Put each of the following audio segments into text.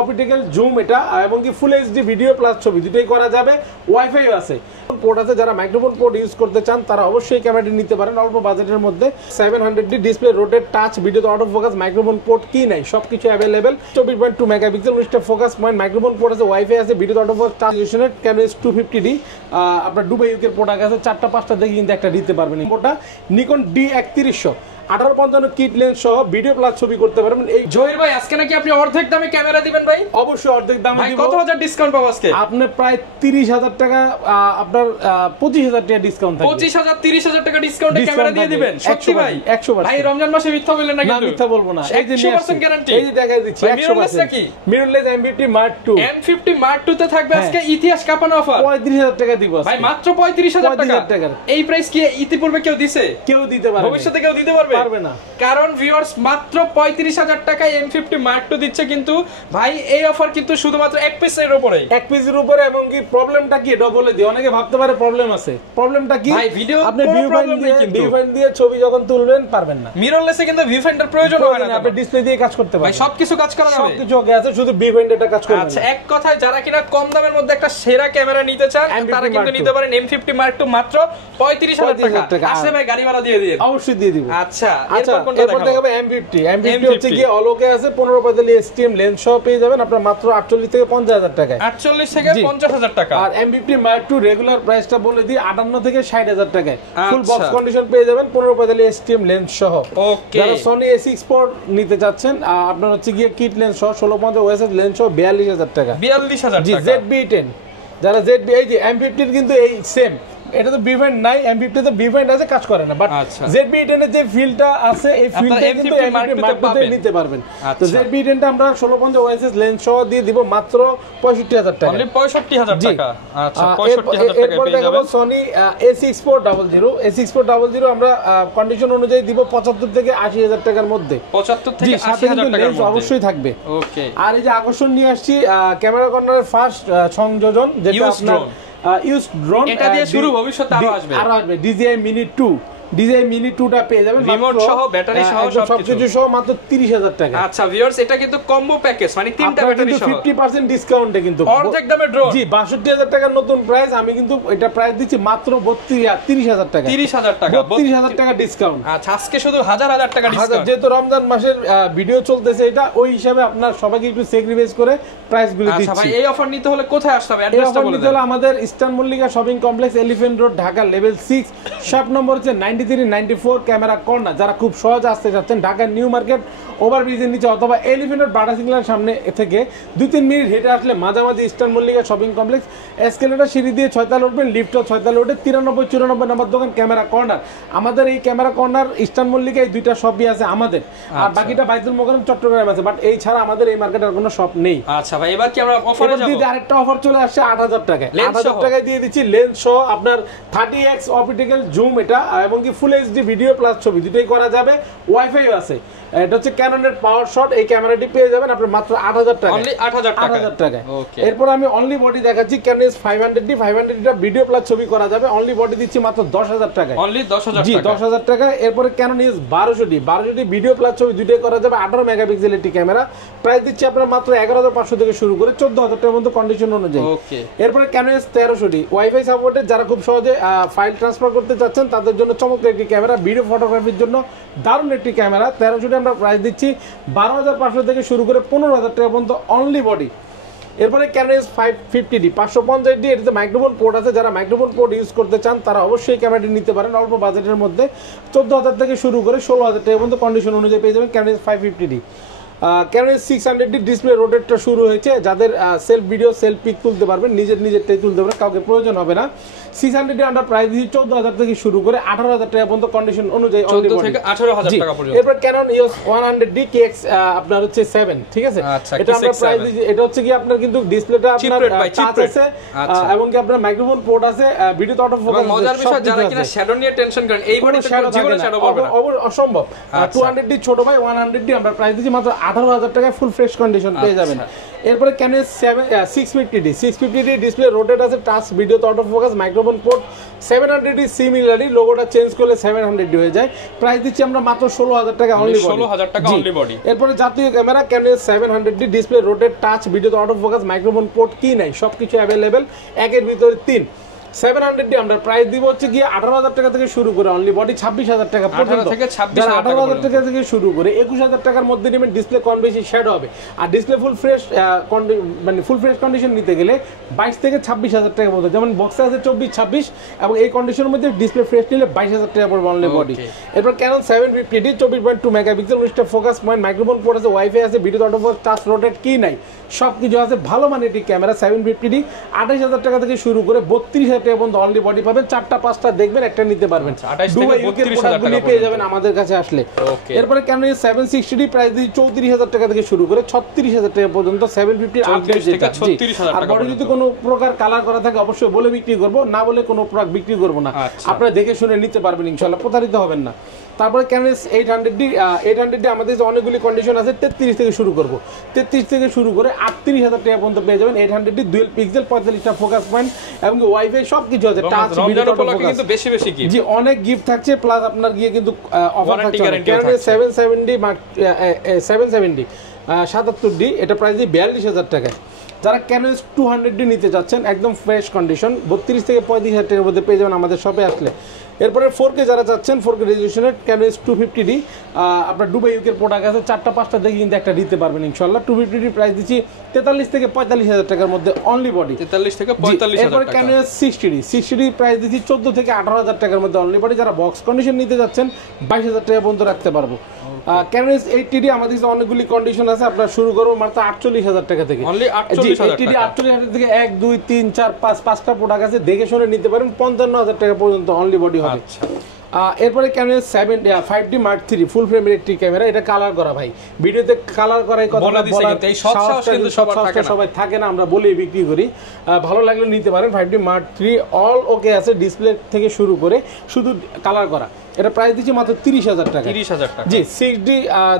Optical zoom এটা এবং কি ফুল এইচডি ভিডিও প্লাস ছবি দুটোই করা যাবে, ওয়াইফাই আছে, পোর্ট আছে। যারা মাইক্রোফোন পোর্ট ইউজ করতে চান তারা অবশ্যই ক্যামেরাটি নিতে পারেন অল্প বাজেটের মধ্যে। 700D ডিসপ্লে, রোটেট টাচ, ভিডিওতে অটো ফোকাস, মাইক্রোফোন পোর্ট কি নাই সবকিছু অ্যাভেলেবেল। 24.2 মেগাপিক্সেল, 19টা ফোকাস পয়েন্ট, মাইক্রোফোন পোর্ট আছে, ওয়াইফাই আছে, ভিডিওতে auto focus, touch resonate, camera 250D। আপনার দুবাই ইউকের প্রোডাক্ট আছে, 4টা 5টা দেখে কিন্তু একটা দিতে পারবেন। ওটা নিকন D3100 1855 কিট লেন্স সহ ভিডিও প্লাস ছবি করতে পারবেন। এই জহির ভাই আজকে নাকি আপনি অর্ধেক দামে ক্যামেরা দিবেন ভাই? অবশ্যই অর্ধেক দামে দিব। কত হাজার ডিসকাউন্ট পাবো আজকে? আপনি প্রায় 30,000 টাকা, আপনার 25,000 টাকা ডিসকাউন্ট থাকবে। 25,000 30,000 টাকা ডিসকাউন্টে ক্যামেরা দিয়ে দিবেন? সত্যি ভাই? 100% ভাই রমজান মাসে মিথ্যা বললেন না কিন্তু? না মিথ্যা বলবো না, এই যে 100% গ্যারান্টি। এই যে দেখাই দিচ্ছি 100%। Mirrorless M50 Mark II, M50 Mark II তে থাকবে আজকে ইতিহাস কাঁপানো অফার। 35,000 টাকা দিব ভাই, মাত্র 35,000 টাকা। এই প্রাইস কি ইতিপূর্বে কেউ দিছে? কেউ দিতে পারবে না, ভবিষ্যতে কেউ দিতে পারবে না। কারণ ভিউয়ার্স মাত্র 35,000 টাকায় M50 Mark II দিচ্ছে। কিন্তু ভাই এই অফার কিন্তু শুধুমাত্র এক পিসের উপরে, এক পিসের উপরে। এবং কি প্রবলেমটা কি এটা বলে দিই, অনেকে ভাবতে পারে প্রবলেম আছে। প্রবলেমটা কি ভাই, ভিডিও আপনি ভিউ ফাইন্ড দিয়ে ছবি যখন তুলবেন পারবেন না। মিররলেসে কিন্তু ভিউ ফাইন্ডার প্রয়োজন হয় না, আপনি ডিসপ্লে দিয়ে কাজ করতে পারবেন। ভাই সবকিছু কাজ করা যাবে, সবকিছু ওকে আছে, শুধু ভিউ ফাইন্ডারটা কাজ করবে না। আচ্ছা, এক কথায় যারা কিনা কম দামের মধ্যে একটা সেরা ক্যামেরা নিতে চান তারা কিন্তু নিতে পারেন M50 Mark II মাত্র 35,000 টাকা। আসলে ভাই গাড়ি ভাড়া দিয়ে দিন। অবশ্যই দিয়ে দিব। আচ্ছা, এরপর দেখাবো M50 হচ্ছে কি অলোকে আছে, 1545 STM লেন্স সহ পেয়ে যাবেন আপনার মাত্র 48 থেকে 50,000 টাকায়। 48 থেকে 50,000 টাকা। আর M50 Mark II রেগুলার প্রাইসটা বলে দিই 58 থেকে 60,000 টাকায়। ফুল বক্স কন্ডিশন পেয়ে যাবেন 1545 STM লেন্স সহ। ওকে, যারা Sony A6 Sport নিতে যাচ্ছেন আপনার হচ্ছে গিয়ে কিট লেন্স সহ 1650 OSS লেন্স সহ 42,000 টাকা। 42,000 জি, টাকা। ZB10 যারা ZB, এই যে M50 কিন্তু এই সেম, এটা তো ভিউ ফাইন্ড নাই, M50 তো ভিউ ফাইন্ড আছে, কাজ করে না। বাট ZB10 এর যে ফিলটা আছে এই ফিলটা কিন্তু M50 Mark II তে নিতে পারবেন। তো ZB10 টা আমরা 1650 OSS লেন্স সহ দিয়ে দিব মাত্র 65,000 টাকা। অনলি 65,000 টাকা। আচ্ছা, 65,000 টাকা পেয়ে যাবেন। Sony A6400 A6400 আমরা কন্ডিশন অনুযায়ী দিব 75 থেকে 80,000 টাকার মধ্যে। 75 থেকে 80,000 টাকার মধ্যে অবশ্যই থাকবে। ওকে, আর এই যে আকর্ষণ নিয়ে আসছি ক্যামেরা কর্নারের ফার্স্ট সংযোজন, যেটা আপনার ইউজ ড্রোন। এটা দিয়ে শুরু, ভবিষ্যতে আরো আসবে। DJI Mini 2 টা পেয়ে যাবেন রিমোট সহ, ব্যাটারি সহ, সবকিছু সহ মাত্র 30,000 টাকা। আচ্ছা ভিউয়ার্স, এটা কিন্তু কম্বো প্যাকেজ, মানে তিনটা ব্যাটারি সহ 50% ডিসকাউন্টে কিন্তু অর্ধেক দামে ড্রোন। জি, 62,000 টাকার নতুন প্রাইস। আমি কিন্তু এটা প্রাইস দিচ্ছি মাত্র 30,000 টাকা। 30,000 টাকা, 30,000 টাকা ডিসকাউন্ট। আচ্ছা, আজকে শুধু হাজার টাকা ডিসকাউন্ট। যেহেতু রমজান মাসের ভিডিও চলতেছে, এটা ওই হিসাবে আপনার সবাইকে একটু স্যাক্রিফাইস করে প্রাইস গুলো দিচ্ছি। আচ্ছা ভাই, এই অফার নিতে হলে কোথায় আসতে হবে? অ্যাড্রেসটা বলে দেন। আমাদের eastern Mallika shopping complex, elephant road, Dhaka, level 6, shop number হচ্ছে 9394 ক্যামেরা কর্নার। যারা খুব সহজে আসতে চাচ্ছেন ঢাকা নিউ মার্কেট ওভারব্রিজের নিচে অথবা এলিফ্যান্ট রোড বাটা সিগন্যাল সামনে থেকে 2-3 মিনিট হেঁটে আসলে মাঝামাঝি eastern Mallika shopping complex. Escalator সিঁড়ি দিয়ে 6 তলা উঠবেন, লিফটও 6 তলা উঠে 9394 নম্বর দোকান ক্যামেরা কর্নার। আমাদের এই ক্যামেরা কর্নার ইস্টার্ন মল্লিকা এই দুইটা শপই আছে আমাদের, আর বাকিটা বাইতুল মোকাররম চট্টগ্রামে আছে। বাট এই ছাড়া আমাদের এই মার্কেটের কোনো শপ নেই। আচ্ছা ভাই, এবার কি আমরা অফারে যাব? আরেকটা অফার চলে আসছে 8,000 টাকায়। 8,000 টাকায় দিয়ে দিচ্ছি লেন্স সহ আপনার 30x অপটিক্যাল জুম এটা এবং কি ফুল এইচডি ভিডিও প্লাস ছবি দুটোই করা যাবে, ওয়াইফাই আছে। এটা হচ্ছে ক্যাননের পাওয়ার শট। এই ক্যামেরাটি পেয়ে যাবেন আপনি মাত্র 8,000 টাকা। অনলি 8,000 টাকায়। এরপর আমি অনলি বডি দেখাচ্ছি ক্যানন 500D 500টা ভিডিও প্লাস ছবি করা যাবে। অনলি বডি দিচ্ছি মাত্র 10,000 টাকায়। অনলি 10,000 জি, 10,000 টাকায়। এরপরে Canon EOS 1200D video plus ছবি দুটোই করা যাবে, 18 মেগাপিক্সেল একটি ক্যামেরা। প্রাইস দিচ্ছি আপনার মাত্র 11,500 থেকে শুরু করে 14,000 টাকার মধ্যে কন্ডিশন অনুযায়ী। এরপরে Canon EOS 1300D wifi supported. যারা খুব সহজে ফাইল ট্রান্সফার করতে চাচ্ছেন তাদের জন্য চমৎকার একটি ক্যামেরা, ভিডিও ফটোগ্রাফির জন্য দারুণ একটি ক্যামেরা। 1300D আমরা প্রাইস দিচ্ছি 12,500 থেকে শুরু করে 15,000 টাকা পর্যন্ত অনলি বডি। এরপরে ক্যানন EOS 550D 550D, এটাতে মাইক্রোফোন পোর্ট আছে। যারা মাইক্রোফোন পোর্ট ইউজ করতে চান তারা অবশ্যই ক্যামেরাটি নিতে পারেন অল্প বাজেটের মধ্যে। 14,000 থেকে শুরু করে 16,000 টাকা পর্যন্ত কন্ডিশন অনুযায়ী পেয়ে যাবেন Canon EOS 550D। Canon EOS 600D display রোটেটটা শুরু হয়েছে। যাদের সেলফ ভিডিও সেলফ পিক তুলতে পারবেন, নিজেরটাই তুলতে পারবেন, কাউকে প্রয়োজন হবে না। 600D আমরা প্রাইস দিচ্ছি 14,000 থেকে শুরু করে 18,000 টাকা পর্যন্ত কন্ডিশন অনুযায়ী। 14 থেকে 18,000 টাকা পর্যন্ত। এরপর ক্যানন EOS 100D KX আপনার হচ্ছে 7, ঠিক আছে। এটা আমরা প্রাইস দিচ্ছি, এটা হচ্ছে কি আপনার কিন্তু ডিসপ্লেটা আপনার টাচ আছে এবং কি আপনার মাইক্রোফোন পোর্ট আছে, ভিডিওতে অটো ফোকাস আছে। মজার বিষয়, যারা কিনা শ্যাডো নিয়ে টেনশন করেন, এই বডিতে জীবনে শ্যাডো পাবে না, অসম্ভব। 200D ছোট ভাই 100D আমরা প্রাইস দিচ্ছি মাত্র 18,000 টাকায় ফুল ফ্রেশ কন্ডিশন পেয়ে যাবেন। এরপরে ক্যানন 650D ডিসপ্লে রোটেট আছে, টাচ ভিডিওতে auto focus, microphone port, 700D similarly লোগোটা চেঞ্জ করলে 700D হয়ে যায়। প্রাইস দিচ্ছি আমরা মাত্র 16,000 টাকা অনলি বডি, 16,000 টাকা অনলি বডি। এরপরে জাতীয় camera Canon 700D display rotate, touch ভিডিওতে অটো ফোকাস, মাইক্রোফোন পোর্ট কি নাই সবকিছু অ্যাভেলেবেল, একের ভিতরে 3। 700D আমরা প্রাইস দিব হচ্ছে গিয়ে 18,000 টাকা থেকে শুরু করে অনলি বডি 26,000 টাকা পর্যন্ত, 18,000 টাকা থেকে শুরু করে 21,000 টাকার মধ্যে নেবেন। ডিসপ্লে কম বেশি শ্যাডো হবে, আর ডিসপ্লে ফুল ফ্রেশ মানে ফুল ফ্রেশ কন্ডিশন নিতে গেলে 22 থেকে 26,000 টাকার মধ্যে, যেমন বক্সে আছে 24-26 এবং এই কন্ডিশনের মধ্যে ডিসপ্লে ফ্রেশ নিলে 22,000 টাকা পড়বে অনলি বডি। এরপর ক্যানন 750D 24.2 মেগাপিক্সেল, 19টা ফোকাস পয়েন্ট, মাইক্রোফোন পোর্ট আছে, ওয়াইফাই আছে, video auto focus, touch rotate কি নাই সবকিছু আছে, ভালো মানের একটি ক্যামেরা। 750D 28,000 টাকা থেকে শুরু করে 32,000 টাকা পর্যন্ত অনলি বডি পাবেন, 4টা 5টা দেখবেন, একটা নিতে পারবেন, দুবাই ইউকে প্রোডাক্টগুলি পেয়ে যাবেন আমাদের কাছে আসলে। এরপরে ক্যানন 760D প্রাইস দিয়ে 34,000 টাকা থেকে শুরু করে 36,000 টাকা পর্যন্ত 750 আপডেট যেটা। আর বডি যদি কোনো প্রকার কালার করা থাকে অবশ্যই বলে বিক্রি করব, না বলে কোনো প্রোডাক্ট বিক্রি করব না, আপনারা দেখে শুনে নিতে পারবেন ইনশাআল্লাহ, প্রতারিত হবেন না। তারপরে ক্যানন 800D আমাদের যে অনেকগুলি কন্ডিশন আছে, 33 থেকে শুরু করব, 33 থেকে শুরু করে 38,000 টাকা পর্যন্ত পেয়ে যাবেন 800D ডুয়াল পিক্সেল, 45টা ফোকাস পয়েন্ট এবং ওয়াইফাই সবকিছু আছে, টাচ ভিডিও কিন্তু বেশি গিফট, জি অনেক গিফট থাকছে, প্লাস আপনার গিয়ে কিন্তু অফার থাকছে। ক্যানন 770 77D এটা প্রাইস দিয়ে 42,000 টাকা। যারা ক্যানন 200D নিতে চাচ্ছেন একদম ফ্রেশ কন্ডিশন 32 থেকে 35,000 টাকার মধ্যে পেয়ে যাবেন আমাদের শপে আসলে। এরপরে 4K যারা চাচ্ছেন 4K রেজলিউশনের ক্যানন 250D আপনার দুবাই ইউকের প্রোডাক্ট আছে, 4টা 5টা দেখে কিন্তু একটা দিতে পারবেন ইনশাআল্লাহ। 250D প্রাইস দিচ্ছি 43 থেকে 45,000 টাকার মধ্যে অনলি বডি, 43 থেকে 45,000 টাকা। এরপরে ক্যানন 60D প্রাইস দিচ্ছি 14 থেকে 18,000 টাকার মধ্যে অনলি বডি। যারা বক্স কন্ডিশন নিতে যাচ্ছেন 22,000 টাকা পর্যন্ত রাখতে পারবো। ক্যানন 80D আমাদের কাছে অনেকগুলি কন্ডিশন আছে, আপনারা শুরু করবো মাত্র 48,000 টাকা থেকে, অনলি 48,000 থেকে 1 2 3 4 5 5টা প্রোডাক্ট আছে, দেখে শুনে নিতে পারেন, 55,000 টাকা পর্যন্ত অনলি বডি হবে। এরপরে ক্যানন 5D Mark III ফুল ফ্রেমের একটি ক্যামেরা, এটা কালার করা ভাই, ভিডিওতে কালার করাই কথা সবাই থাকে না, আমরা বলেই বিক্রি করি, ভালো লাগলে নিতে পারেন। 5D Mark III অল ওকে আছে, ডিসপ্লে থেকে শুরু করে শুধু কালার করা, এটা প্রাইস দিচ্ছি মাত্র 30,000 টাকা। জি 6D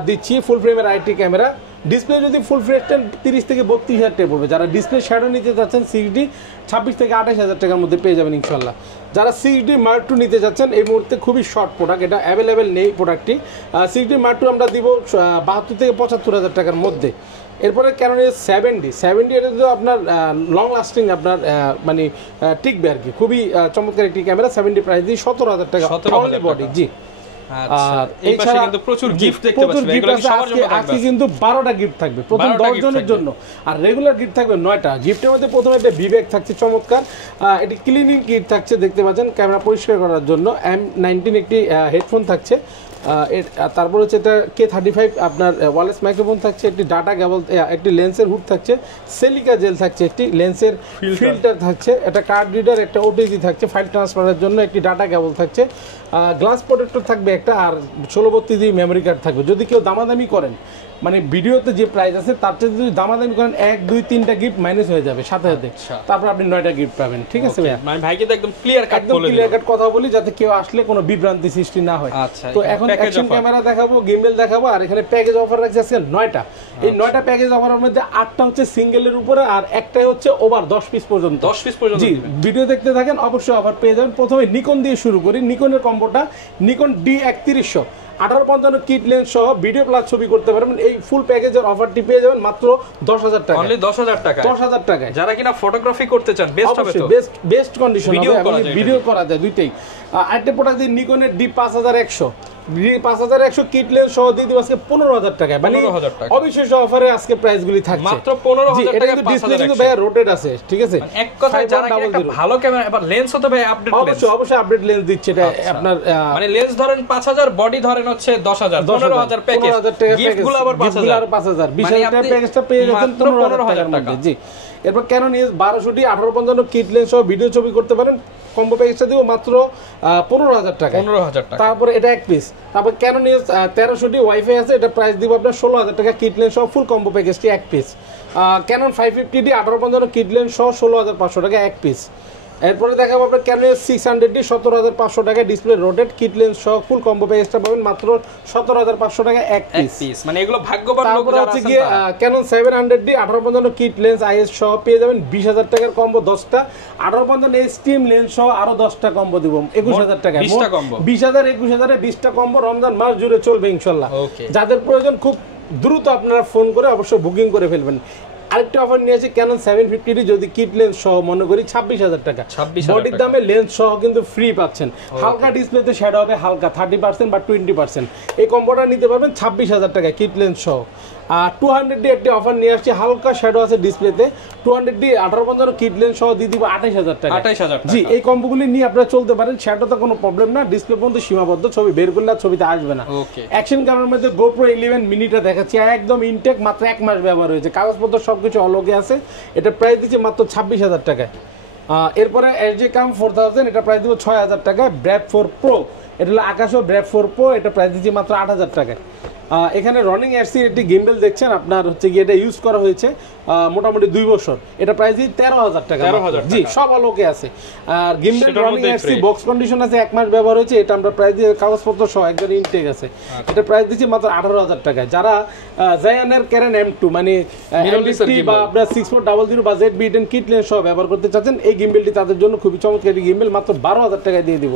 দিচ্ছি ফুল ফ্রেমের আইটি ক্যামেরা, ডিসপ্লে যদি ফুল ফ্রেশ 30 থেকে 32,000 টাকা পড়বে। যারা ডিসপ্লে শ্যাডো নিতে চাচ্ছেন 6D 26 থেকে 28,000 টাকার মধ্যে পেয়ে যাবেন ইনশাল্লাহ। যারা 6D Mark II নিতে চাচ্ছেন এই মুহূর্তে খুবই শর্ট প্রোডাক্ট, এটা অ্যাভেলেবেল নেই প্রোডাক্টটি। 6D Mark II আমরা দিব 72 থেকে 75,000 টাকার মধ্যে। এরপরে ক্যানন 70 এটা তো আপনার লং লাস্টিং আপনার মানে টিকবে আর কি, খুবই চমৎকার একটি ক্যামেরা। 70 প্রাইস দিয়ে 17,000 টাকা অনলি বডি। জি এই পাশে কিন্তু প্রচুর গিফট দেখতে পাচ্ছেন, এগুলো সবার জন্য থাকবে, আজকে কিন্তু 12টা গিফট থাকবে প্রথম 10 জনের জন্য, আর রেগুলার গিফট থাকবে 9টা। গিফটের মধ্যে প্রথমে একটা বিবেক থাকছে চমৎকার, এটি ক্লিনিং কিট থাকছে দেখতে পাচ্ছেন ক্যামেরা পরিষ্কার করার জন্য, M19 একটি হেডফোন থাকছে, তারপর হচ্ছে এটা K35 আপনার ওয়্যারলেস মাইক্রোফোন থাকছে, একটি ডাটা কেবল, একটি লেন্সের হুড থাকছে, সিলিকা জেল থাকছে, একটি লেন্সের ফিল্টার থাকছে, একটা কার্ড রিডার, একটা OTG থাকছে ফাইল ট্রান্সফারের জন্য, একটি ডাটা কেবল থাকছে, গ্লাস প্রোটেক্টর থাকবে একটা, আর 1632 মেমোরি কার্ড থাকবে। যদি কেউ দামাদামি করেন মানে ভিডিওতে যে প্রাইস আছে তার চেয়ে যদি দামাদামি করেন 1 2 3টা গিফট মাইনাস হয়ে যাবে সাথে সাথে, তারপর আপনি 9টা গিফট পাবেন। ঠিক আছে ভাই, মানে ভাই কিন্তু একদম ক্লিয়ার কাট কথা বলি যাতে কেউ আসলে কোনো বিভ্রান্তি সৃষ্টি না হয়। তো এখন অ্যাকশন ক্যামেরা দেখাবো, গিম্বল দেখাবো, আর এখানে প্যাকেজ অফার রাখছে আজকে 9টা। এই 9টা প্যাকেজ অফারের মধ্যে 8টা হচ্ছে সিঙ্গেলের উপরে, আর একটাই হচ্ছে ওভার 10 পিস পর্যন্ত। জি ভিডিও দেখতে থাকেন, অবশ্যই অফার পেয়ে যাবেন। প্রথমে নিকন দিয়ে শুরু করি। নিকনের কম্বোটা নিকন D3100 1855 কিট লেন্স সহ ভিডিও প্লাস ছবি করতে পারবেন। এই ফুল প্যাকেজের অফারটি পেয়ে যাবেন মাত্র 10,000 টাকা, অনলি 10,000 টাকা, 10,000 টাকায়। যারা কিনা ফটোগ্রাফি করতে চান বেস্ট হবে, তো বেস্ট কন্ডিশন হবে, এবং ভিডিও করা যায় দুইটাই। আরেকটা প্রোডাক্ট দিয়ে নিকনের D5100 কিট লেন্স সহ দিয়ে দিব আজকে 15,000 টাকায়, মানে অবিশ্বাস অফারে আজকে প্রাইস গুলি থাকছে মাত্র 15,000 টাকা। ডিসপ্লে কিন্তু ভাই রোটেট আছে, ঠিক আছে, এক কথায় যারা একটা ভালো ক্যামেরা, এবার লেন্স হতে ভাই আপডেট লেন্স, অবশ্যই আপডেট লেন্স দিচ্ছে। এটা আপনার মানে লেন্স ধরেন 5,000, বডি ধরেন হচ্ছে 10,000, 15,000 প্যাকেজ, গিফটগুলো আবার 5,000, 20,000 টাকা প্যাকেজটা পেয়ে যাচ্ছেন 15,000 টাকা। জি এরপর ক্যানন EOS1200D 1855 কিট লেন্স সহ ভিডিও ছবি করতে পারেন, কম্বো প্যাকেজটা দিব মাত্র 15,000 টাকা, 15,000 টাকা। তারপরে এটা এক পিস। তারপর ক্যানন EOS1300D ওয়াইফাই আছে, এটা প্রাইস দিব আপনার 16,000 টাকা, কিট লেন্স সহ ফুল কম্বো প্যাকেজটি এক piece. Canon 550D 1855 kit lens সহ 16,500 টাকা এক পিস। এরপরে দেখাবো আপনার ক্যানোন 600D 17500 টাকা ডিসপ্লে রোটেট কিট লেন্স সহ ফুল কম্বো প্যাকেজটা পাবেন মাত্র 17500 টাকা এক পিস। মানে এগুলো ভাগ্যবান লোক যারা আছেন তারপর হচ্ছে Canon 700D 1855 kit lens is সহ পেয়ে যাবেন 20000 টাকার কম্বো 10টা, 1855 স্টিম লেন্স সহ আরো 10টা কম্বো দিব 21000 টাকা, 20টা কম্বো 20000 21000 এ 20টা কম্বো রমজান মাস জুড়ে চলবে ইনশাআল্লাহ। যাদের প্রয়োজন খুব দ্রুত আপনারা ফোন করে অবশ্যই বুকিং করে ফেলবেন। আরেকটা অফার নিয়েছে ক্যানোন 750D যদি কিট লেন্স সহ মনে করি 26000 টাকা, বডির দামে লেন্স সহ কিন্তু ফ্রি পাচ্ছেন। হালকা ডিসপ্লেতে শ্যাডো হবে হালকা 30% বা 20%, এই কম্বোটা নিতে পারবেন 26000 টাকা কিট লেন্স সহ। আর 200D একটি অফার নিয়ে আসছে, হালকা শ্যাডো আছে ডিসপ্লেতে, 200D 1855 কিট লেন্স সহ দিয়ে দিব 28000 টাকা। জি, এই কম্বোগুলি নিয়ে আপনারা চলতে পারেন, শ্যাডোতে কোনো প্রবলেম না, ডিসপ্লে পর্যন্ত সীমাবদ্ধ, ছবি বের করলে আর ছবিতে আসবে না। অ্যাকশন ক্যামেরার মধ্যে GoPro 11 মিনিটা দেখাচ্ছি, একদম ইনটেক, মাত্র 1 মাস ব্যবহার হয়েছে, কাগজপত্র সবকিছু অলগে আছে। এটা প্রাইস দিচ্ছে মাত্র 26000 টাকায়। এরপরে SJ Cam 4000 এটা প্রাইস দিব 6000 টাকায়। Brave 4 Pro এটা হলো আকাশও Brave 4 Pro এটা প্রাইস দিচ্ছে মাত্র 8000 টাকায়। এখানে রনিং এসসি একটি গিম্বেল দেখছেন আপনার হচ্ছে কি এটা ইউজ করা হয়েছে মোটামুটি 2 বছর, এটা প্রাইস দিচ্ছে 13000 টাকা। জি, সব আলোকে আছে। আর গিম্বেল রনিং এসসি বক্স কন্ডিশন আছে, 1 মাস ব্যবহার হয়েছে, এটা আমরা প্রাইস দিয়ে কাগজপত্র সহ একদম ইনটেক আছে, এটা প্রাইস দিচ্ছে মাত্র 18000 টাকায়। যারা জায়ানের ক্যানন M2 মানে MD বা আপনার 6400 বা ZB10 কিট লেন্স সহ ব্যবহার করতে চাচ্ছেন, এই গিম্বেলটি তাদের জন্য খুবই চমৎকার একটি গিম্বেল, মাত্র 12000 টাকায় দিয়ে দিব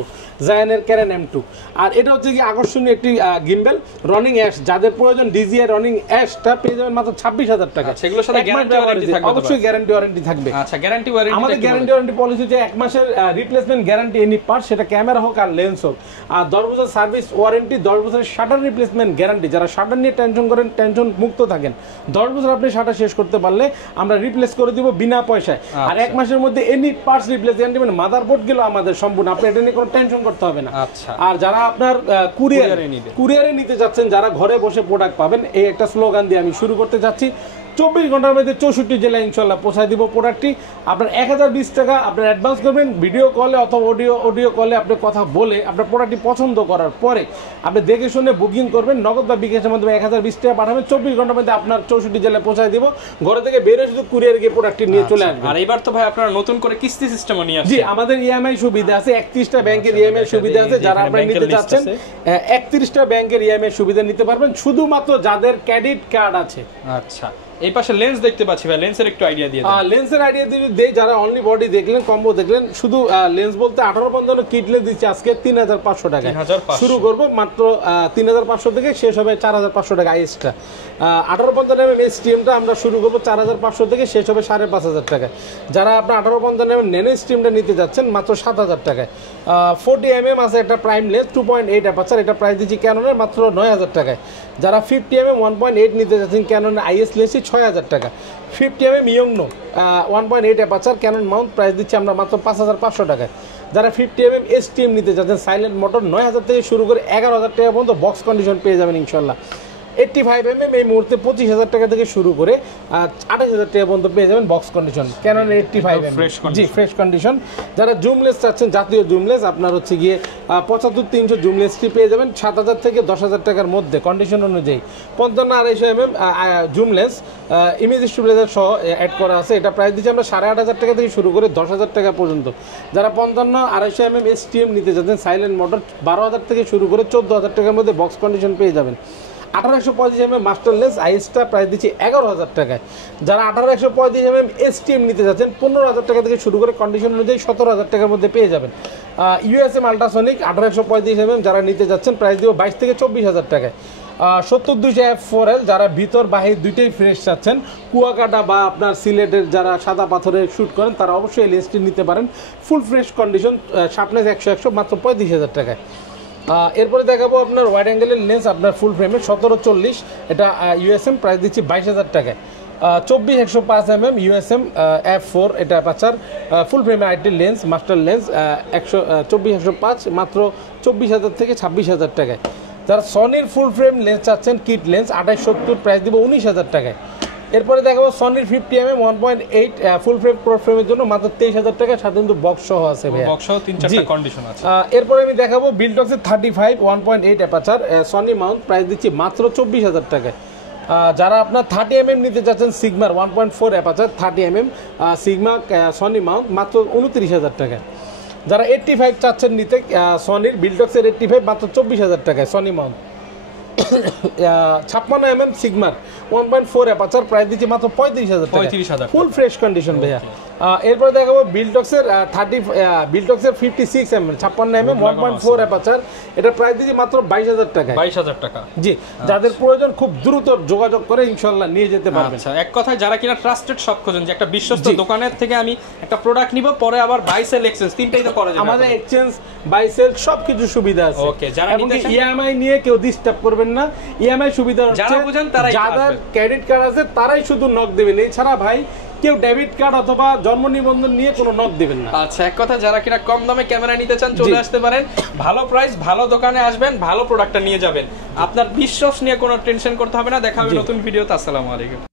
জায়ানের ক্যানন M2। আর এটা হচ্ছে কি আকর্ষণীয় একটি গিম্বেল রনিং অ্যাশ, যাদের প্রয়োজন DJI রনিং অ্যাশটা পেয়ে যাবেন মাত্র 26000 টাকা। সেগুলোর সাথে গ্যারান্টি ওয়ারেন্টি থাকবে, অবশ্যই গ্যারান্টি ওয়ারেন্টি থাকবে। আচ্ছা, গ্যারান্টি ওয়ারেন্টি আমাদের গ্যারান্টি ওয়ারেন্টি পলিসি হচ্ছে 1 মাসের রিপ্লেসমেন্ট গ্যারান্টি এনি পার্ট, সেটা ক্যামেরা হোক আর লেন্স হোক। আর 10 বছর সার্ভিস ওয়ারেন্টি, 10 বছরের শাটার রিপ্লেসমেন্ট গ্যারান্টি। যারা শাটার নিয়ে টেনশন করেন, টেনশন মুক্ত থাকেন, 10 বছর আপনি শাটার শেষ করতে পারলে আমরা রিপ্লেস করে দিব বিনা পয়সায়। আর 1 মাসের মধ্যে এনি পার্টস রিপ্লেস গ্যারান্টি, মানে মাদারবোর্ড গেল আমাদের সম্পূর্ণ, আপনি এটা নিয়ে কোনো টেনশন করতে হবে না। আর যারা আপনার কুরিয়ারে নিতে যাচ্ছেন, যারা ঘরে বসে প্রোডাক্ট পাবেন, এই একটা স্লোগান দিয়ে আমি শুরু করতে যাচ্ছি। 24 ঘন্টার মধ্যে 64 জেলায় ইনশাল্লাহ পৌঁছায় দিব প্রোডাক্টটি। আপনার 1020 টাকা আপনার অ্যাডভান্স করবেন, ভিডিও কলে অথবা অডিও কলে আপনি কথা বলে আপনার প্রোডাক্টটি পছন্দ করার পরে আপনি দেখে শুনে বুকিং করবেন, নগদ বা বিকাশের মাধ্যমে 1020 টাকা পাঠাবেন, 24 ঘন্টার মধ্যে আপনার 64 জেলায় পৌঁছায় দিব। ঘরে থেকে বেরোয় শুধু কুরিয়ারে গিয়ে প্রোডাক্টটি নিয়ে চলে আসবেন। আর এবার তো ভাই আপনারা নতুন করে কিস্তি সিস্টেমও নিয়ে আসছেন। জি, আমাদের ইএমআই সুবিধা আছে, 31টা ব্যাংকের ইএমআই সুবিধা আছে। যারা আপনারা নিতে যাচ্ছেন 31টা ব্যাংকের ইএমআই সুবিধা নিতে পারবেন, শুধুমাত্র যাদের ক্রেডিট কার্ড আছে। আচ্ছা, এই পাশে লেন্স দেখতে পাচ্ছি ভাই, লেন্সের একটু আইডিয়া দিয়ে দেন। লেন্সের আইডিয়া দিয়ে দেই, যারা অনলি বডি দেখলেন, কম্বো দেখলেন, শুধু লেন্স বলতে 1855 কিট লেন্স দিচ্ছে আজকে 3500 টাকা। শুরু করব মাত্র 3500 থেকে, শেষ হবে 4500 টাকা আইএসটা। 1855 mm স্টিমটা আমরা শুরু করব 4500 থেকে, শেষ হবে 5500 টাকা। যারা আপনার 1855 mm ন্যানো স্টিমটা নিতে যাচ্ছেন মাত্র 7000 টাকায়। 40 mm আছে একটা প্রাইম লেন্স 2.8 অ্যাপারচার, এটা প্রাইস দিচ্ছি ক্যাননের মাত্র 9000 টাকায়। যারা 50 mm 1.8 নিতে যাচ্ছেন ক্যাননের আইএস লেন্স 6000 টাকা। 50 mm ইয়ংনো 1.8 অ্যাপারচার ক্যানন মাউন্ট প্রাইস দিচ্ছি আমরা মাত্র 5500 টাকায়। যারা 50 mm STM নিতে যাচ্ছেন সাইলেন্ট মোটর 9000 থেকে শুরু করে 11000 টাকা পর্যন্ত বক্স কন্ডিশন পেয়ে যাবেন ইনশাল্লাহ। 85 mm এই মুহূর্তে 25000 টাকা থেকে শুরু করে 28000 টাকা পর্যন্ত পেয়ে যাবেন বক্স কন্ডিশন ক্যানন 85 mm। জি, ফ্রেশ কন্ডিশন। যারা জুমলেস চাচ্ছেন, জাতীয় জুমলেস আপনার হচ্ছে গিয়ে 75300 জুমলেসটি পেয়ে যাবেন 7000 থেকে 10000 টাকার মধ্যে কন্ডিশন অনুযায়ী। 55 mm জুমলেস ইমেজ স্টেবিলাইজার সহ অ্যাড করা আছে, এটা প্রাইস দিচ্ছি আমরা 8500 টাকা থেকে শুরু করে 10000 টাকা পর্যন্ত। যারা 55 mm STM নিতে যাচ্ছেন সাইলেন্ট মোটর 12000 থেকে শুরু করে 14000 টাকার মধ্যে বক্স কন্ডিশন পেয়ে যাবেন। 1835 mm মাস্টার লেন্স আইএসটা প্রাইস দিচ্ছি 11000 টাকায়। যারা 1835 mm STM নিতে যাচ্ছেন 15000 টাকা থেকে শুরু করে কন্ডিশন অনুযায়ী 17000 টাকার মধ্যে পেয়ে যাবেন। USM আল্ট্রাসনিক 1835 mm যারা নিতে যাচ্ছেন প্রাইস দিব 22 থেকে 24000 টাকায়। 70200 F4L যারা ভিতর বাহির দুইটাই ফ্রেশ চাচ্ছেন, কুয়াকাটা বা আপনার সিলেটের যারা সাদা পাথরে শ্যুট করেন তারা অবশ্যই লেন্সটি নিতে পারেন, ফুল ফ্রেশ কন্ডিশন, শার্পনেস 100 মাত্র 35000 টাকায়। এরপরে দেখাবো আপনার ওয়াইড অ্যাঙ্গেলের লেন্স আপনার ফুল ফ্রেমের 1740, এটা USM প্রাইস দিচ্ছি 22000 টাকায়। 24-105 mm USM F4 এটা অ্যাপারচার ফুল ফ্রেমে আইটি লেন্স মাস্টার লেন্স 24-105 মাত্র 24000 থেকে 26000 টাকায়। যারা সনির ফুল ফ্রেম লেন্স চাচ্ছেন কিট লেন্স 2870 প্রাইস দিব 19000 টাকায়। এরপরে দেখাবো সনির 50 mm 1.8 ফুল ফ্রেম প্রো ফ্রেমের জন্য মাত্র 23000 টাকা, সাথে কিন্তু বক্স সহ আছে ভাই, বক্স সহ 3-4টা কন্ডিশন আছে। এরপরে আমি দেখাবো বিল্ডক্সের 35 1.8 অ্যাপারচার সনি মাউন্ট প্রাইস দিচ্ছি মাত্র 24000 টাকায়। যারা আপনার 30mm নিতে চাচ্ছেন সিগমার 1.4 aperture 30mm sigma Sony Mount মাত্র 29,000 টাকা। যারা 85 চাচ্ছেন নিতে সনির বিল্ডক্সের 85 মাত্র 24,000 টাকায় Sony Mount. 56mm সিগমার 1.4 aperture price দিচ্ছি মাত্র 35,000 টাকা, ফুল ফ্রেশ কন্ডিশন ভাইয়া। এরপরে দেখাবো বিল্ডক্সের 56mm 56mm 1.4 অ্যাপাচার, এটা প্রাইস দিচ্ছি মাত্র 22,000 টাকা। 22,000 টাকা জি, যাদের প্রয়োজন খুব দ্রুত যোগাযোগ করে ইনশাআল্লাহ নিয়ে যেতে পারবেন। আচ্ছা, এক কথায় যারা কিনা ট্রাস্টেড শপ খোঁজেন, যে একটা বিশ্বস্ত দোকানের থেকে আমি একটা প্রোডাক্ট নিব, পরে আবার বাই সেল এক্সচেঞ্জ তিনটাই তো করা যাবে। আমাদের এক্সচেঞ্জ বাই সেল সবকিছু সুবিধা আছে। ওকে, যারা নিতে চান ইএমআই নিয়ে কেউ ডিস্টার্ব করবেন না, ইএমআই সুবিধা যারা বুঝেন তারাই, যাদের ক্রেডিট কার্ড আছে তারাই শুধু নক দিবেন, এছাড়া ভাই কেউ ডেবিট কার্ড অথবা জন্ম নিবন্ধন নিয়ে কোনো নক দিবেন না। আচ্ছা, এক কথা যারা কিনা কম দামে ক্যামেরা নিতে চান চলে আসতে পারেন, ভালো প্রাইস, ভালো দোকানে আসবেন, ভালো প্রোডাক্টটা নিয়ে যাবেন, আপনার বিশ্বাস নিয়ে কোনো টেনশন করতে হবে না। দেখা হবে নতুন ভিডিওতে। আসসালামু আলাইকুম।